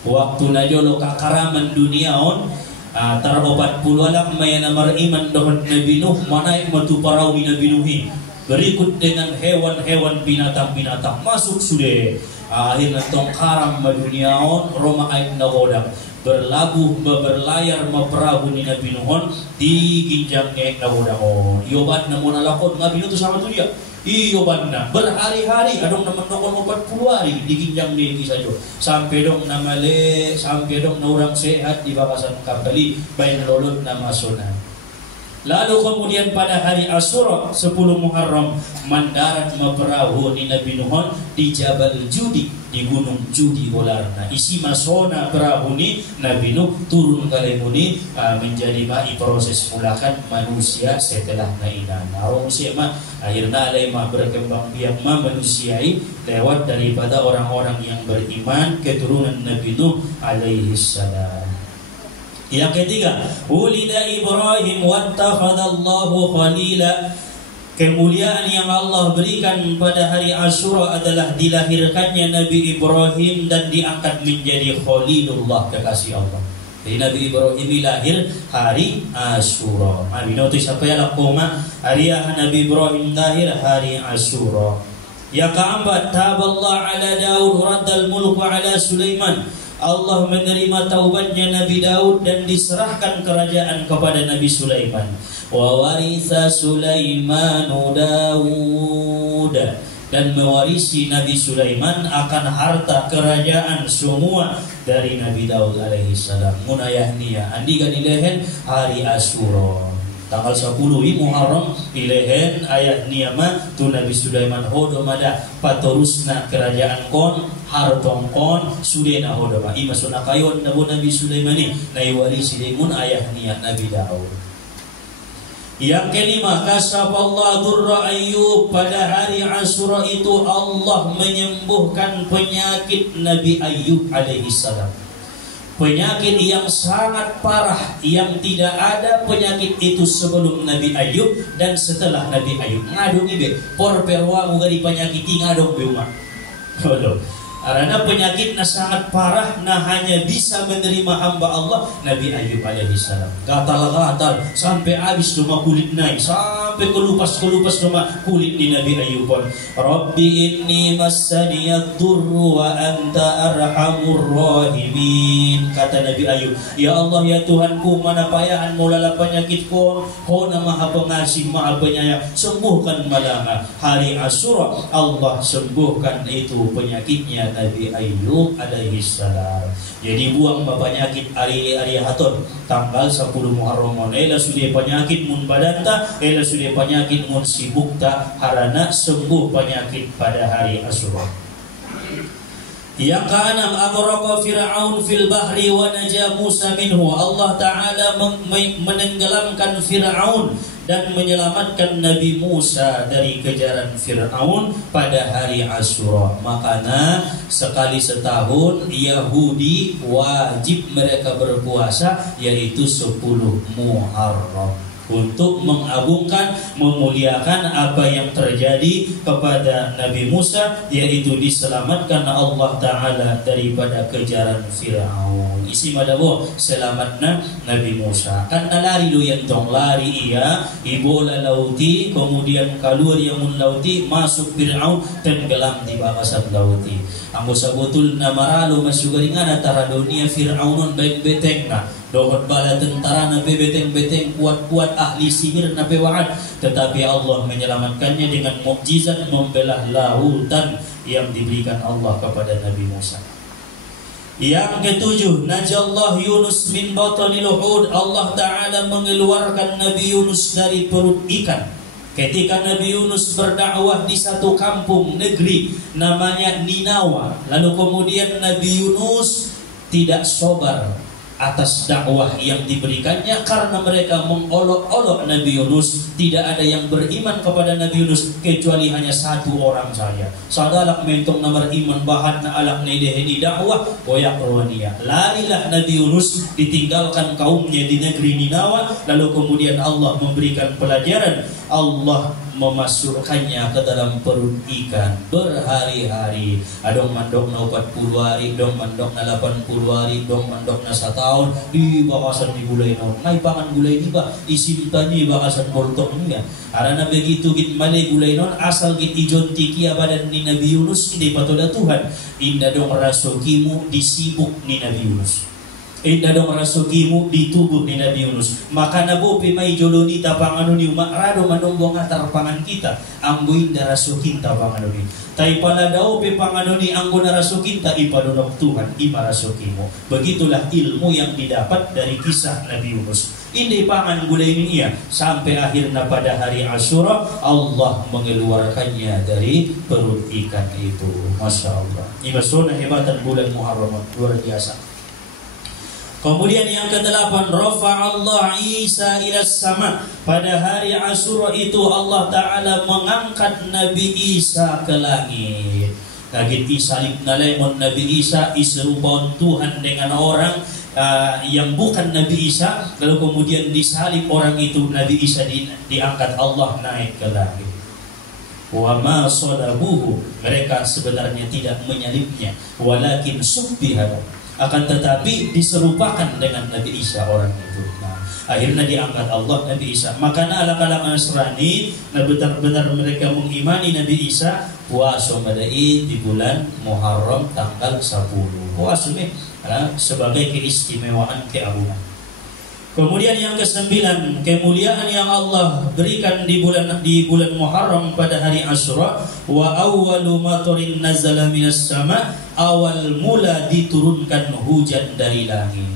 Waktu najolo kakaraman duniaon tarobat pulualang may namar iman dohon Nabi Nuh manaik matu parawi Nabi Nuhi. Berikut dengan hewan-hewan binatang-binatang masuk sudah. Akhirnya tong karam duniaon Roma aib nagodang berlabuh berlayar maperahu ni Nabi Nuhon di ginjang nek nagodang. Yobat namun alakon Nabi Nuh tu sama tu dia. Iyo banda berhari-hari adong naman nokon 40 hari di ginjang ni saja sampai dong namale sampai dong na orang sehat di bakasan kapali bayin lolot na masuna. Lalu kemudian pada hari Ashura 10 Muharram mendarat maperahu ni Nabi Nuhon di Jabal Judi, di Gunung Judi bolarna. Isi masona perahu ni Nabi Nuh turun kalemuni menjadi proses pulakan manusia setelah nainan. Arong siapa akhirnya alai berkembang biak manusiai lewat daripada orang-orang yang beriman keturunan Nabi Nuh alaihi salam. Yang ketiga, ulida Ibrahim wattakhadallahu khalila. Kemuliaan yang Allah berikan pada hari Ashura adalah dilahirkannya Nabi Ibrahim dan diangkat menjadi Khalilullah, kekasih Allah. Jadi Nabi Ibrahim lahir hari Ashura. Nabi notis apa ya lakoma hari Nabi Ibrahim lahir hari Ashura. Yang keempat, taballah ala Daud raddal mulku ala Sulaiman. Allah menerima taubatnya Nabi Daud dan diserahkan kerajaan kepada Nabi Sulaiman. Wa waritha Sulaimanu Daud, dan mewarisi Nabi Sulaiman akan harta kerajaan semua dari Nabi Daud alaihi salam. Munayahniya andiga dilehen hari Ashura. Tanggal 10 Muharram ilehen ayat niyama tu Nabi Sulaiman hodo mada patorusna kerajaan kon hartong kon sudena hodo ma imasuna kayon nabo Nabi Sulaiman ni naiwarisi demun ayah niat Nabi Daud. Yang kelima, kasafallahu durra Ayyub. Pada hari Ashura itu Allah menyembuhkan penyakit Nabi Ayyub alaihi salam. Penyakit yang sangat parah, yang tidak ada penyakit itu sebelum Nabi Ayyub dan setelah Nabi Ayyub. Ngadong ibe, por perwa muga di penyakit ngadong beuma. Karena penyakit sangat parah, hanya bisa menerima hamba Allah Nabi Ayyub alaihi salam. Gatal-gatal sampai habis cuma kulit naik, sampai sampai kelupas nama kulit di Nabi Ayub pun. Rabbi inni massaniyad durru wa anta arhamur rahimin. Kata Nabi Ayub, ya Allah ya Tuhanku, mana payaan mulala penyakitku, kau maha pengasih maha penyayang, sembuhkan malanga. Hari Asyura Allah sembuhkan itu penyakitnya Nabi Ayub alaihi salam. Jadi buang penyakit hari haton tanggal 10 Muharram. Ela sudah penyakit mun badanta, ela sudah penyakit mun sibukta, harana sembuh penyakit pada hari Asyura. Yang keenam, aghraqa Fir'aun fil bahri wa naja Musa minhu. Allah Ta'ala menenggelamkan Fir'aun dan menyelamatkan Nabi Musa dari kejaran Fir'aun pada hari Asyura. Makanya sekali setahun Yahudi wajib mereka berpuasa, yaitu 10 Muharram, untuk mengagungkan, memuliakan apa yang terjadi kepada Nabi Musa, yaitu diselamatkan Allah Ta'ala daripada kejaran Fir'aun. Isi madabo selamatna Nabi Musa. Kan lari do yang tong lari ia ibola lauti, kemudian keluar yang lauti, masuk Fir'aun, tenggelam di bawah lauti. Ambo sabutul namaralo masugaringan antara dunia Fir'aunon baik betengna. Dohot bala tentara nabi beteng-beteng kuat-kuat ahli sihir nabi wa'ad, tetapi Allah menyelamatkannya dengan mukjizat membelah lautan yang diberikan Allah kepada Nabi Musa. Yang ketujuh, najallah Yunus min batanil hud. Allah Ta'ala mengeluarkan Nabi Yunus dari perut ikan. Ketika Nabi Yunus berdakwah di satu kampung negeri namanya Ninawa, lalu kemudian Nabi Yunus tidak sabar atas dakwah yang diberikannya, karena mereka mengolok-olok Nabi Yunus. Tidak ada yang beriman kepada Nabi Yunus kecuali hanya satu orang saja. Sadalak mentong nomor iman bahan na alak nedeheni dakwah boyak rohania. Larilah Nabi Yunus, ditinggalkan kaumnya di negeri Ninawa, lalu kemudian Allah memberikan pelajaran. Allah memasukkannya ke dalam perut ikan berhari-hari. Adong mandok na 40 hari, dong mandok na 80 hari, dong mandok na 1 tahun. Di bakasan di gulay no. May pangan gulay di ba? Isinta ni bakasan boltok niya. Arana begitu git mali gulay non, asal git ijon tiki abadan ni Nabi Yunus, hindi patoda Tuhan. Inda dong rasokimu disibuk ni Nabi Yunus. Inda dong rasukimu di tubuh ni Nabi Yunus. Maka nabo pimay joloni tapangano ni umakrado manumbong atar pangan kita. Ambo inda rasukin tapangano ni. Tay pala daw pipangano ni anggo na rasukin ta ipadunok Tuhan ima rasukimu. Begitulah ilmu yang didapat dari kisah Nabi Yunus. Ini pangan gulay ini ia sampai akhirnya pada hari Asyura Allah mengeluarkannya dari perut ikan itu. Masya Allah. Ibasuna hebatan bulan Muharram luar biasa. Kemudian yang ke-8, rafa'allah Isa ila sama. Pada hari Asyura itu Allah Ta'ala mengangkat Nabi Isa ke langit. Kagit isalib nalaimon Nabi Isa, iserupaun Tuhan dengan orang yang bukan Nabi Isa. Lalu kemudian disalib orang itu, Nabi Isa diangkat Allah naik ke langit. Wa ma sadabuhu, mereka sebenarnya tidak menyalibnya, walakin subbihahu, akan tetapi diserupakan dengan Nabi Isa orang itu. Nah, akhirnya diangkat Allah Nabi Isa. Makanya ala-ala Nasrani, benar-benar mereka mengimani Nabi Isa, puasa madai di bulan Muharram tanggal 10. Puasa nih sebagai keistimewaan keagungan. Kemudian yang ke-9, kemuliaan yang Allah berikan di bulan Muharram pada hari Asyura. Wa awwalu matarin nazala minas sama, awal mula diturunkan hujan dari langit.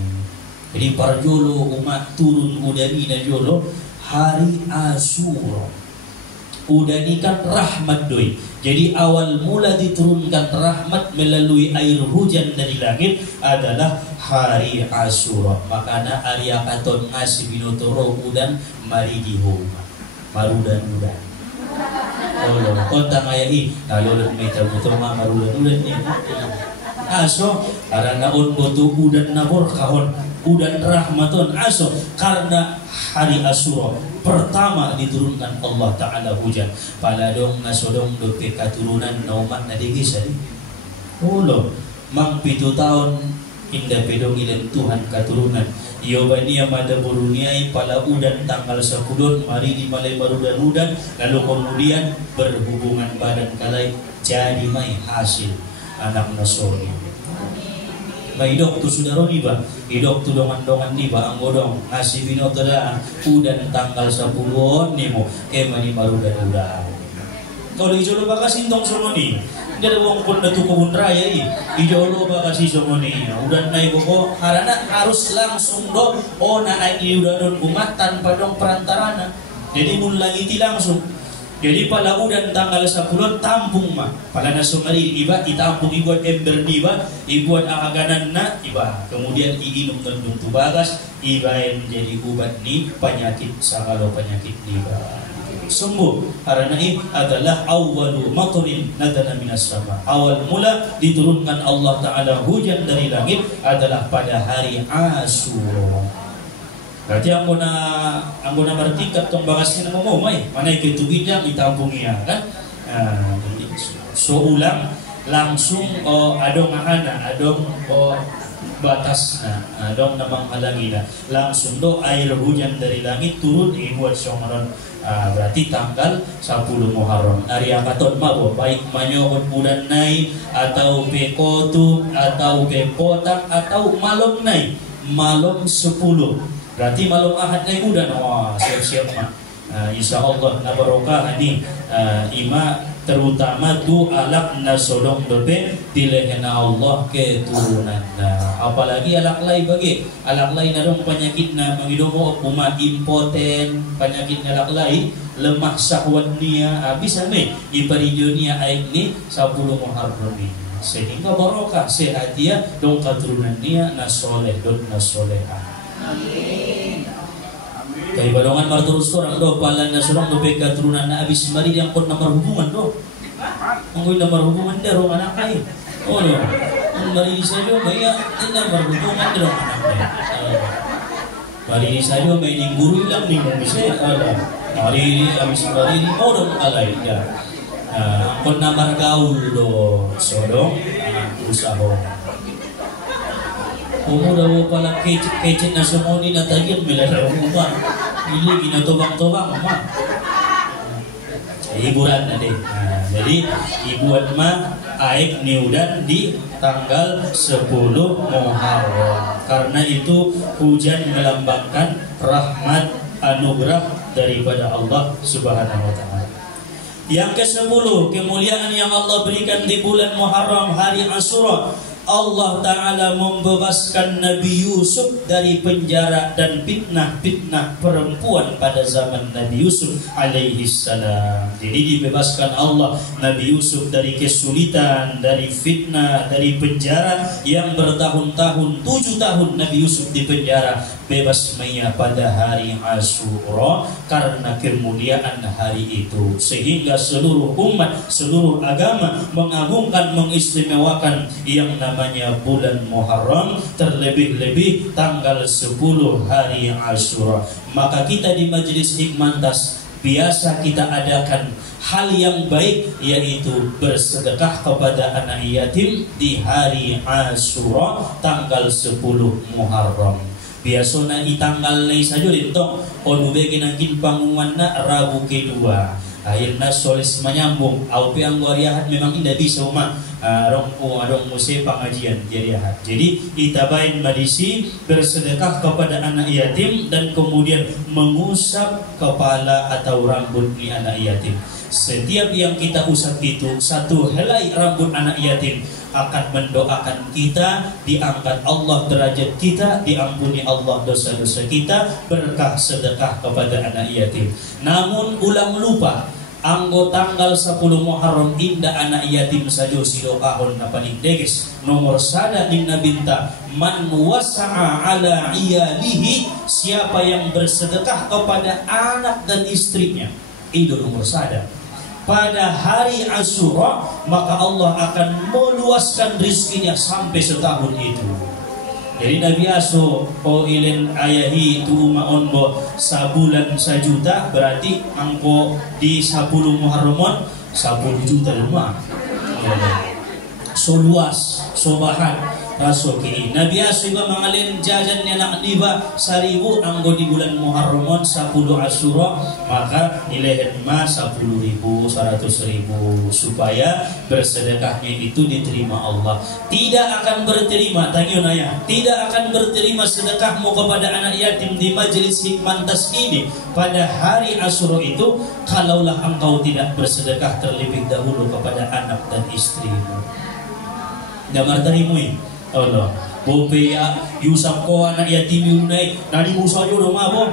Jadi parjolo umat turun udani na jolo hari Asyura. Udani kan rahmat doi. Jadi awal mula diturunkan rahmat melalui air hujan dari langit adalah hari Asyura. Makanya Arya katon ngasih binotoro udan mari dihoma marudan-udan. Tolong kontak ayai nalolot may tabuto nga marudan-udan ni aso karena on boto udan nabor kahon udan rahmaton aso karena hari Asyura pertama diturunkan Allah Ta'ala hujan. Paladong nasodong dope katurunan na umat na digis. Ulo mang 7 tahun indah pedong ilen Tuhan katurunan Yobani yang ada buruniai pala udan tanggal 10 mari di malai barudan-udan lalu kemudian berhubungan badan kalai jadi mai hasil anak nasoni. Mai dok tu saudara ni ba, idok tu dongan-dongan ni ba ang godong ngasih binoto da udan tanggal 10 ni mo mani barudan-udan. Kalau ijolo ba kasi tong somoni dia wong pun datu kebun raya ijolo ba kasi somoni udan nai boko harana harus langsung do na ai udan umat tanpa dong perantarana jadi mulai itu langsung jadi pada udan tanggal 10 tampung mah pada nasumari iba itampung ibuat ember iba ibuat aganan na iba kemudian iinum tendung tubagas iba yang menjadi ubat ni penyakit sagala penyakit iba sembuh karena ini adalah awwalu maturin nadana minas sama awal mula diturunkan Allah Ta'ala hujan dari langit adalah pada hari Asyura. Berarti ang muna bertikat tong bakasnya ngomong may mana ikutubidang itampungiya kan. So ulang langsung adong ahana adong batas na adong namang halangi na langsung do air hujan dari langit turun buat songaron. Berarti tanggal 10 Muharram hari akaton mabo baik manyokot bulan nai atau pekotu atau pepotak atau malom nai malom 10 berarti malam ahad na udan wah siap-siap mah insyaallah na barokah ini ima terutama tu alak na sodong dope pilihna Allah keturunan apalagi alak lain bagi alak lain na dong penyakit na mangidomo umat impoten penyakit na alak lain lemah syahwat nia bisa me iparijo nia aik ni 10 Muharram ni sehingga barokah sehat dia dong keturunan nia na soleh dong na soleha. Amin. Kay balongan marturus orang do palan na surang do beka turunan na abis mari yang kon nomor hubungan do. Manggoy nomor hubungan dero anak kay. Oh do. Mari sajo baya nomor hubungan dero anak kay. Mari sajo may ning guru lang ning bisa ada. Mari abis mari orang alay ya. Kon nomor gaul do sodong usaho. Daw pala kecet na sumoni na tagyan milalaw mo ini ginatobang-tobang mah hiburan na deh jadi hiburan mah aik niudan di tanggal 10 Muharram karena itu hujan melambangkan rahmat anugerah daripada Allah Subhanahu wa Ta'ala. Yang ke-10 kemuliaan yang Allah berikan di bulan Muharram hari Asyura Allah Ta'ala membebaskan Nabi Yusuf dari penjara dan fitnah-fitnah perempuan pada zaman Nabi Yusuf alaihi salam. Jadi dibebaskan Allah Nabi Yusuf dari kesulitan, dari fitnah, dari penjara yang bertahun-tahun 7 tahun Nabi Yusuf di penjara bebas maya pada hari Asyura karena kemuliaan hari itu sehingga seluruh umat, seluruh agama mengagungkan, mengistimewakan yang namanya bulan Muharram terlebih-lebih tanggal 10 hari Asyura. Maka kita di Majelis Hikmantas biasa kita adakan hal yang baik yaitu bersedekah kepada anak yatim di hari Asyura tanggal 10 Muharram. Biasanya di tanggal lain saja ditong onube ginangkin pangumuman na Rabu kedua akhirnya solis menyambung aupi anggoriahat memang tidak bisa umat adong musim pengajian jariahat jadi itabain madisi bersedekah kepada anak yatim dan kemudian mengusap kepala atau rambut di anak yatim. Setiap yang kita usap itu satu helai rambut anak yatim akan mendoakan kita diangkat Allah derajat kita, diampuni Allah dosa-dosa kita berkah sedekah kepada anak yatim. Namun ulang lupa anggo tanggal 10 Muharram indah anak yatim saja sidoahon na paningdeges nomor sada din nabinta man wasa'a ala iyalihi siapa yang bersedekah kepada anak dan istrinya itu nomor sada pada hari Asyura maka Allah akan meluaskan rizkinya sampai setahun itu. Jadi Nabi Aso ilin ayahi tu maon bo sabulan sajuta berarti angko di 10 Muharram 10 juta rumah. So luas, so bahan Rasuki Nabi asu iba mangalin jajan anak niba 1000 anggo di bulan Muharram 10 Asyura maka nilai emas 10.000 100.000 supaya bersedekahnya itu diterima Allah. Tidak akan berterima tanyonaya, tidak akan berterima sedekahmu kepada anak yatim di majelis hikman tasqini pada hari Asyura itu kalaulah engkau tidak bersedekah terlebih dahulu kepada anak dan istrimu. Damar tarimui Allah bope ya yusap ko anak yatim yunai nari musa yo dong abo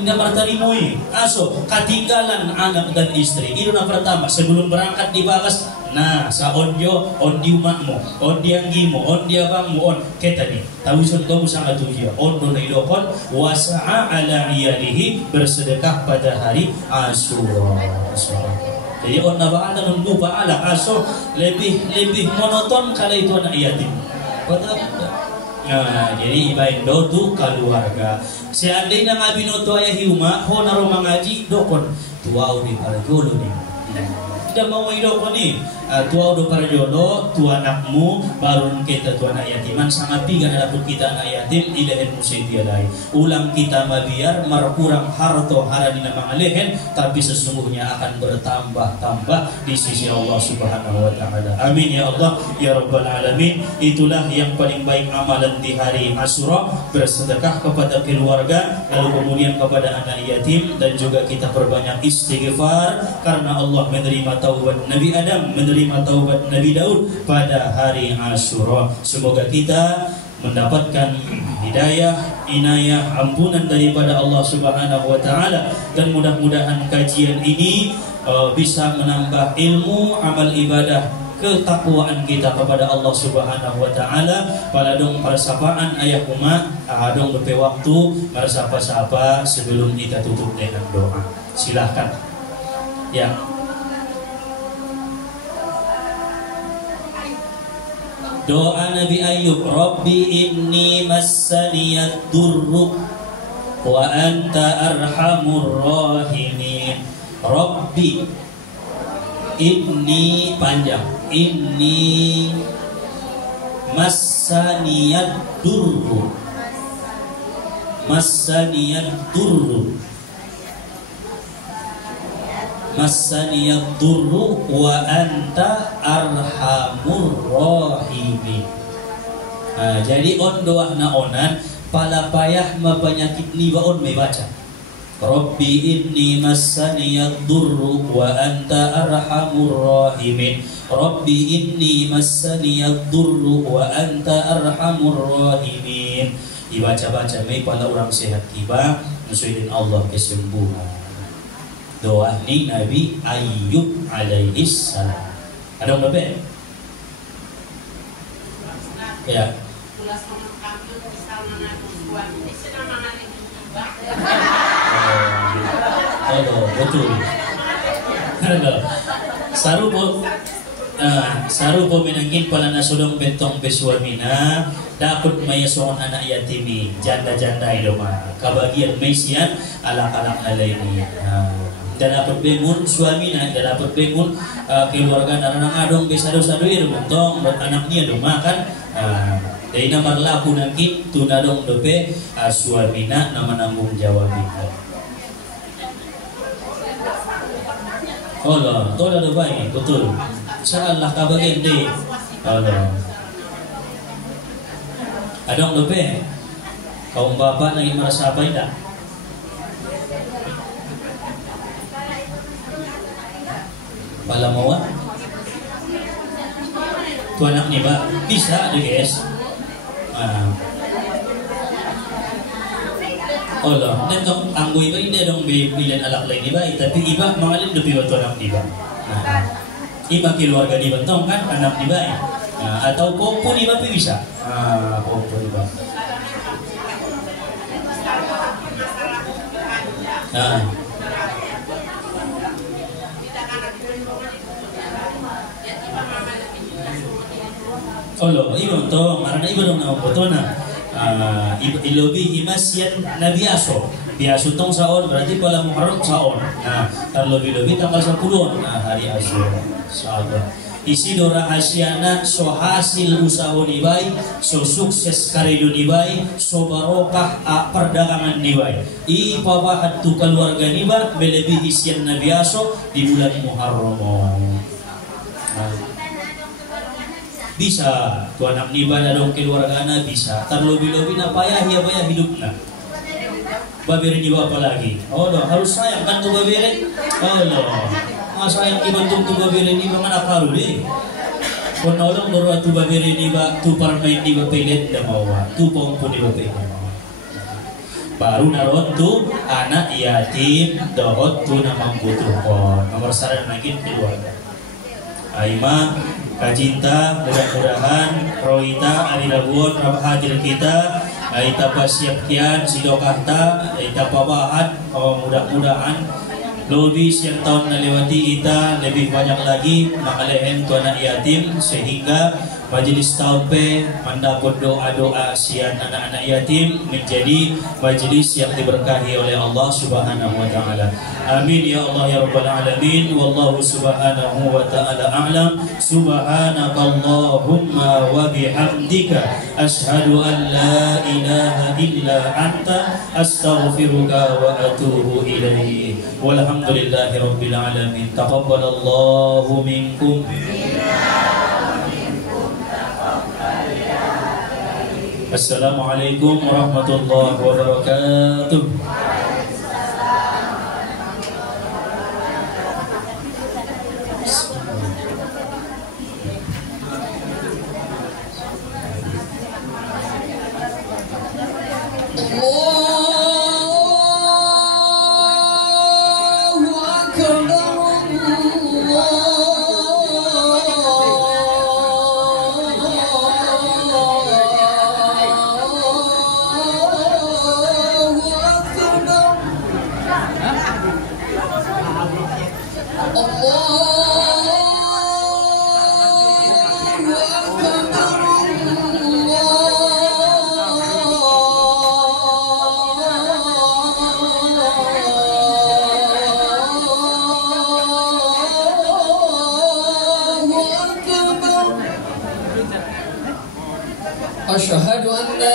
damar tarimui aso ketinggalan anak dan istri itu pertama sebelum berangkat dibahas. Nah, sa ondio, ondi umakmu, ondi anggimu, ondi abangmu, on kita nih. Tahu kamu sangat tujuh. On donaidokon wasa'a ala iyalihi bersedekah pada hari Asyura. Jadi on naba'ala nunggu ba'ala aso lebih monoton kalau itu anak yatim. Betul. Nah, jadi ibain dotu keluarga. Seandainya ngabi noto ayah hiuma, ho naro mangaji dokon tuau di parjolo nih. Tidak mau hidup ni tua udah para jodoh tua anakmu baru kita tua anak yatiman sangat tiga dapur kita anak yatim tidak musik dia lain ulang kita mabiar markurang harto harani nama alehen tapi sesungguhnya akan bertambah-tambah di sisi Allah Subhanahu wa taala. Amin ya Allah ya rabbal alamin. Itulah yang paling baik amalan di hari Asyura, bersedekah kepada keluarga lalu kemudian kepada anak yatim dan juga kita perbanyak istighfar karena Allah menerima taubat Nabi Adam, menerima taubat Nabi Daud pada hari Asyura. Semoga kita mendapatkan hidayah, inayah, ampunan daripada Allah Subhanahu wa taala dan mudah-mudahan kajian ini bisa menambah ilmu, amal ibadah, ketakwaan kita kepada Allah Subhanahu wa taala. Pada dong persapaan ayah umat, dong bepe waktu bersapa-sapa sebelum kita tutup dengan doa. Silahkan. Ya. Doa Nabi Ayub, Rabbi inni massaniyad durru wa anta arhamur rahimin. Rabbi inni panjang, inni massaniyad durru, massaniyad durru, massaniyad durru wa anta arhamur rahimin. Jadi on doa na onan pala payah ma penyakit ni on me baca Rabbi inni massaniyad durru wa anta arhamur rahimin. Rabbi inni massaniyad durru wa anta arhamur rahimin. Dibaca-baca me pala orang sehat tiba nusuin Allah kesembuhan. Doa ni Nabi Ayub alaihi salam. Ada yang lebih? Ya. Oh, betul. Sarupo menangin pala nasudong bentong pesuamina dapat mayasongan anak yatimi janda-janda idoma kabagian maisian alak-alak alaini. Dan dapat bangun suamina, dan dapat bangun keluarga anak adong besado-sado ya montong buat anaknya dong makan. Dari nama laku nanti tunadong dope suamina nama nanggung jawab itu. Oh lah, tu dah baik, betul. Salah kabagian deh. Allah. Adong dope, kaum bapak lagi merasa apa tidak? Pala mawa tu anak ni ba bisa deh guys. Allah nendong anggoy ba hindi dong bilan alak lain iba tapi iba mangalin do piwa tu anak ni ba. Iba keluarga di bantong kan anak ni ba atau popo ni ba bisa. Popo ni ba. Olo, ibu to, marana ibu dong nama potona. Ilobi himasyan na biaso. Biaso tong saon berarti pala Muharram saon. Terlebih-lebih tanggal 10 hari Asyura. Sahabat. isi do rahasiana so hasil usaha ni baik, so sukses karido ni baik, so barokah perdagangan ni baik. I pabahat tu keluarga ni ba melebihi sian na biaso di bulan Muharram. Bisa tu anak ni ba na dong keluarga na bisa. Terlebih-lebih na payah hidupna. Babere ni ba apalagi? Oh no, harus sayang kan tu babere. Oh no. Sayang kibantung tu babere ni ba mana karu deh. Kung nolong doro tu babere ni ba tu parmain ni ba pelet da mawa. Tu pongpo ni ba pelet. Baru naron tu anak yatim dohot tu namang butuhon. Nomor saran lagi keluarga. Aima kacinta mudah-mudahan Roita Ari Rabuon hadir kita. Aita siap kian sidokahta aita pabahat mudah-mudahan lebih siang tahun melewati kita lebih banyak lagi mengalehen tu anak yatim sehingga majelis taupe mendapat doa-doa sian anak-anak yatim menjadi majelis yang diberkahi oleh Allah Subhanahu wa taala. Amin ya Allah ya rabbal alamin. Wallahu subhanahu wa taala a'lam. Subhanakallahumma wa bihamdika asyhadu an la ilaha illa anta astaghfiruka wa atubu ilaik. Walhamdulillahi rabbil alamin. Taqabbalallahu minkum. Assalamualaikum warahmatullahi wabarakatuh. Asyhadu an la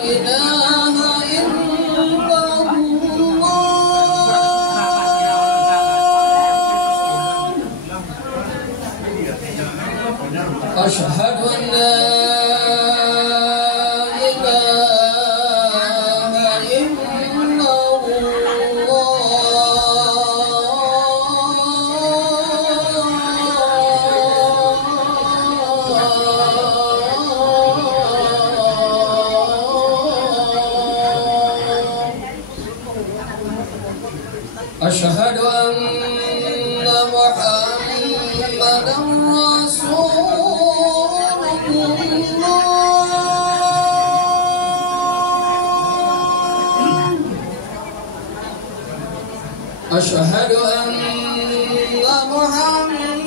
ilaha illallah. Asyhadu an la Asyhadu anna Muhammadan Rasulullah. Asyhadu anna Muhammadan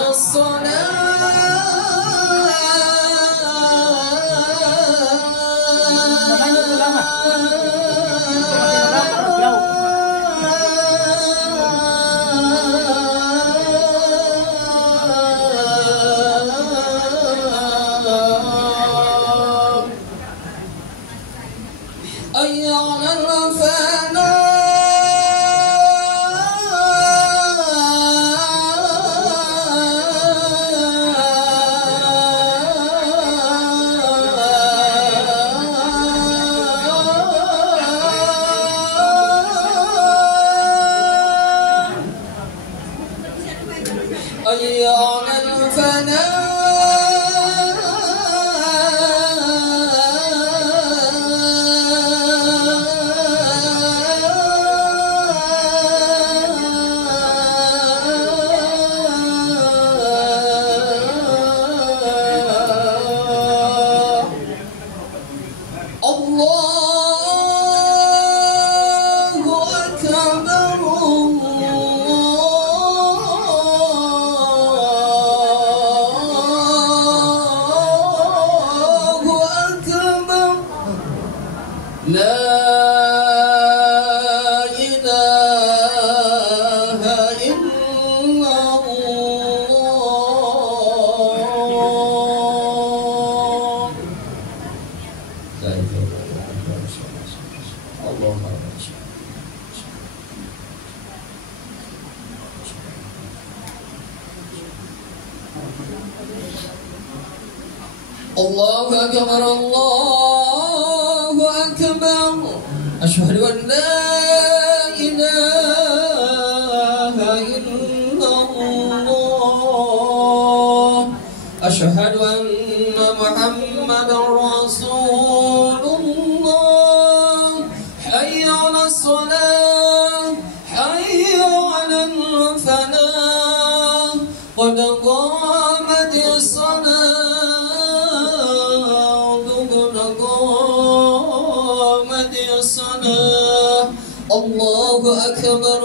Rasulullah. Allahu Akbar, Allahu Akbar. Asyhadu an la ilaha illallah. Asyhadu anna Muhammadar Rasulullah. Hayya 'alas salah, hayya 'alal falah. Qad qamatis salah. Allahu Akbar,